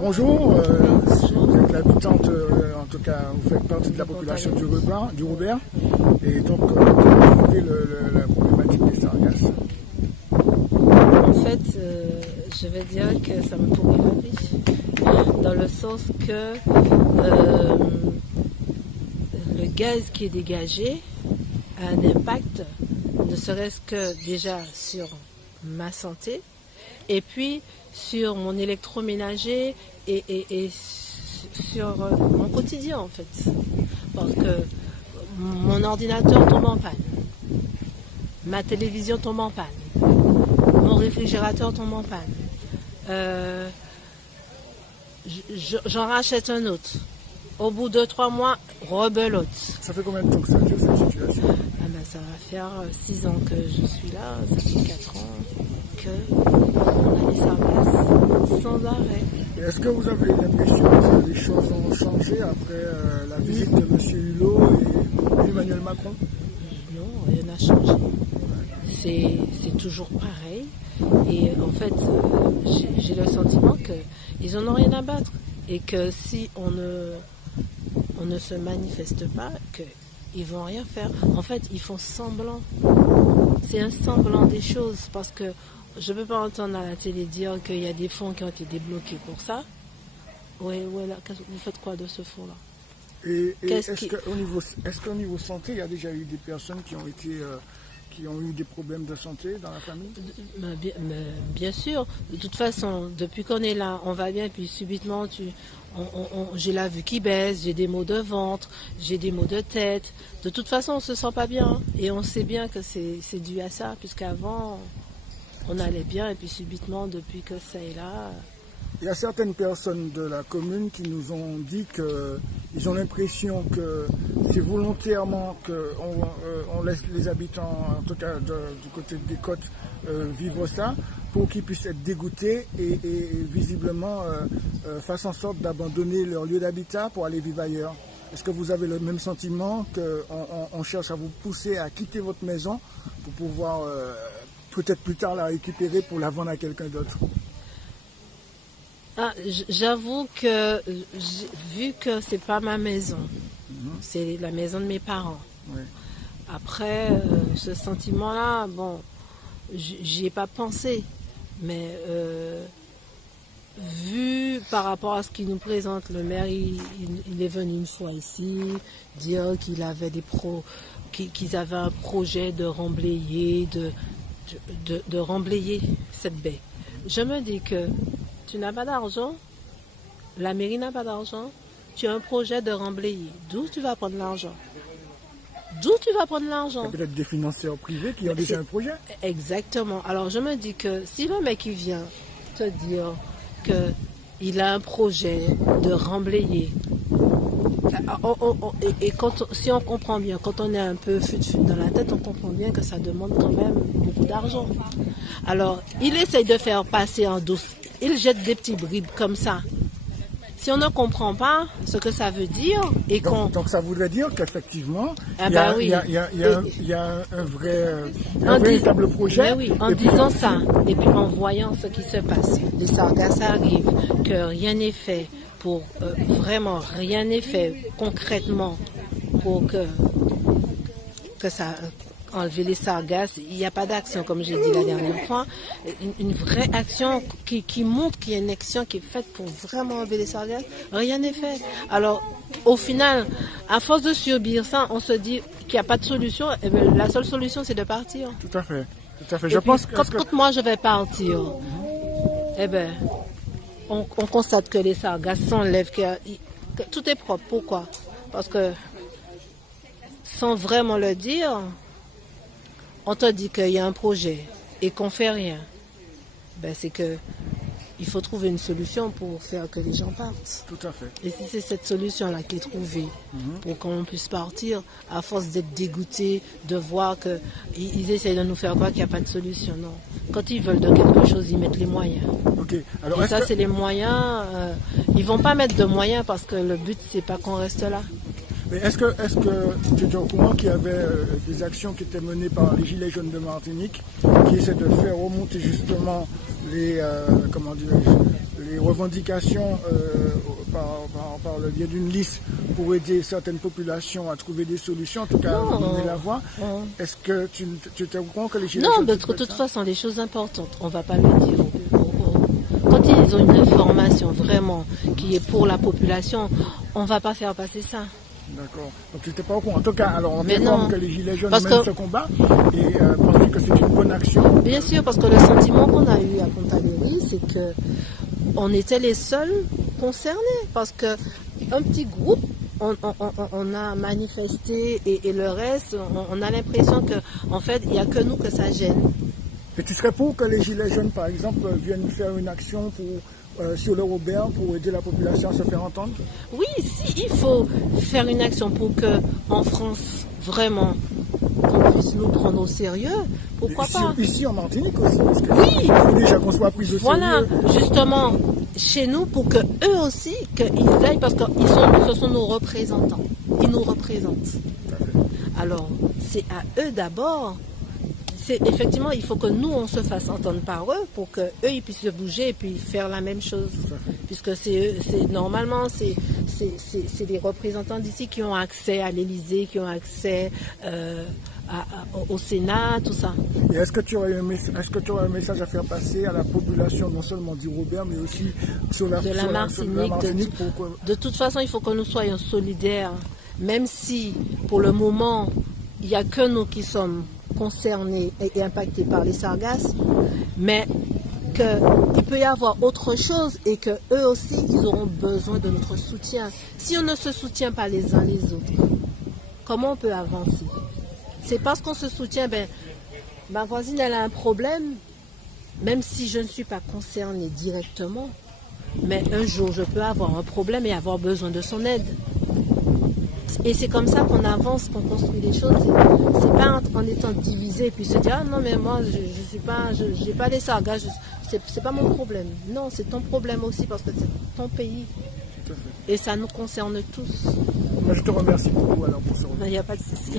Bonjour, vous êtes l'habitante, en tout cas vous faites partie de la population du Robert, et donc comment vous vivez la problématique des sargasses? En fait, je vais dire que ça me pourrit la vie, dans le sens que le gaz qui est dégagé a un impact, ne serait-ce que déjà sur ma santé, et puis sur mon électroménager et sur mon quotidien en fait. Parce que mon ordinateur tombe en panne, ma télévision tombe en panne, mon réfrigérateur tombe en panne, j'en rachète un autre. Au bout de 3 mois, rebelote. Ça fait combien de temps que ça dure cette situation? Ça va faire 6 ans que je suis là, ça fait 4 ans qu'on a des sargasses sans arrêt. Est-ce que vous avez l'impression que les choses ont changé après la visite de M. Hulot et Emmanuel Macron? Non, rien n'a changé. C'est toujours pareil. Et en fait, j'ai le sentiment qu'ils n'en ont rien à battre. Et que si on ne se manifeste pas, qu'ils ne vont rien faire. En fait, ils font semblant. C'est un semblant des choses. Parce que je ne peux pas entendre à la télé dire qu'il y a des fonds qui ont été débloqués pour ça. Ouais, là, vous faites quoi de ce fonds-là? Et est-ce qu'au niveau santé, il y a déjà eu des personnes qui ont eu des problèmes de santé dans la famille? Bien sûr. De toute façon, depuis qu'on est là, on va bien, puis subitement, j'ai la vue qui baisse, j'ai des maux de ventre, j'ai des maux de tête. De toute façon, on ne se sent pas bien. Et on sait bien que c'est dû à ça, puisqu'avant, on allait bien, et puis subitement, depuis que ça est là... Il y a certaines personnes de la commune qui nous ont dit qu'ils ont l'impression que c'est volontairement qu'on laisse les habitants, en tout cas du côté des côtes, vivre ça, pour qu'ils puissent être dégoûtés et visiblement fassent en sorte d'abandonner leur lieu d'habitat pour aller vivre ailleurs. Est-ce que vous avez le même sentiment qu'on cherche à vous pousser à quitter votre maison pour pouvoir peut-être plus tard la récupérer pour la vendre à quelqu'un d'autre? J'avoue que, vu que c'est pas ma maison, c'est la maison de mes parents. Oui. Après, ce sentiment-là, bon, j'y ai pas pensé. Mais vu par rapport à ce qu'il nous présente, le maire, il est venu une fois ici dire qu'il avait qu'ils avaient un projet de remblayer, de remblayer cette baie. Je me dis que tu n'as pas d'argent, la mairie n'a pas d'argent, tu as un projet de remblayer. D'où tu vas prendre l'argent? D'où tu vas prendre l'argent? Peut-être des financeurs privés qui ont déjà un projet. Quand Alors je me dis que si le mec il vient te dire qu'il a un projet de remblayer, si on comprend bien, quand on est un peu fut dans la tête, on comprend bien que ça demande quand même beaucoup d'argent. Alors il essaye de faire passer en douce. Il jette des petits bribes comme ça. Si on ne comprend pas ce que ça veut dire et donc ça voudrait dire qu'effectivement il y a un véritable projet. Oui, en disant ça et puis en voyant ce qui se passe, les sargasses arrivent, que rien n'est fait pour vraiment rien n'est fait concrètement pour que ça enlever les sargasses. Il n'y a pas d'action, comme j'ai dit la dernière fois, une vraie action qui montre qu'il y a une action qui est faite pour vraiment enlever les sargasses. Rien n'est fait. Alors, au final, à force de subir ça, on se dit qu'il n'y a pas de solution. Et bien, la seule solution, c'est de partir. Tout à fait. Quand moi je vais partir, eh ben, on constate que les sargasses s'enlèvent, que tout est propre. Pourquoi? Parce que, sans vraiment le dire, on te dit qu'il y a un projet et qu'on ne fait rien. Ben, c'est que il faut trouver une solution pour faire que les gens partent. Tout à fait. Et si c'est cette solution-là qui est trouvée pour qu'on puisse partir, à force d'être dégoûtés, de voir qu'ils essayent de nous faire croire qu'il n'y a pas de solution, non. Quand ils veulent de quelque chose, ils mettent les moyens. Okay. Alors, et ça, c'est les moyens. Ils ne vont pas mettre de moyens parce que le but, c'est pas qu'on reste là. Mais est-ce que tu es au courant qu'il y avait des actions qui étaient menées par les Gilets jaunes de Martinique qui essaient de faire remonter justement les, les revendications par le biais d'une liste pour aider certaines populations à trouver des solutions, en tout cas à donner la voie. Est-ce que tu es au courant que les Gilets jaunes... Non, de toute façon, les choses importantes, on ne va pas le dire. Quand ils ont une information vraiment qui est pour la population, on ne va pas faire passer ça. D'accord. Donc tu n'étais pas au courant. En tout cas, alors on t'informe que les Gilets jaunes mènent ce combat et penses-tu que c'est une bonne action? Bien sûr, parce que le sentiment qu'on a eu à Punta del Rey, c'est que on était les seuls concernés. Parce qu'un petit groupe, on a manifesté et le reste, on a l'impression qu'en fait, il n'y a que nous que ça gêne. Et tu serais pour que les Gilets jaunes, par exemple, viennent faire une action sur le Robert pour aider la population à se faire entendre? Oui, si, il faut faire une action pour que, en France, vraiment, qu'on puisse nous prendre au sérieux. Pourquoi pas? Ici en Martinique aussi, parce que oui, il faut déjà qu'on soit pris au sérieux. Voilà, justement, chez nous, pour que eux aussi, qu'ils aillent, parce que ce sont nos représentants. Ils nous représentent. Alors, c'est à eux d'abord. Effectivement, il faut que nous, on se fasse entendre par eux pour qu'eux, ils puissent se bouger et puis faire la même chose. Puisque normalement, c'est les représentants d'ici qui ont accès à l'Élysée, qui ont accès au Sénat, tout ça. Et est-ce que tu aurais un message à faire passer à la population, non seulement du Robert, mais aussi sur la Martinique de toute façon, il faut que nous soyons solidaires, même si, pour le moment, il n'y a que nous qui sommes concernés et impactés par les sargasses, mais qu'il peut y avoir autre chose et que eux aussi, ils auront besoin de notre soutien. Si on ne se soutient pas les uns les autres, comment on peut avancer? C'est parce qu'on se soutient, ma voisine, elle a un problème, même si je ne suis pas concernée directement, mais un jour, je peux avoir un problème et avoir besoin de son aide. Et c'est comme ça qu'on avance, qu'on construit les choses. C'est pas en étant divisé et puis se dire, ah non mais moi je n'ai pas les sargasses, c'est pas mon problème. Non, c'est ton problème aussi parce que c'est ton pays. Et ça nous concerne tous. Je te remercie beaucoup alors pour ce repas. Il n'y a pas de souci.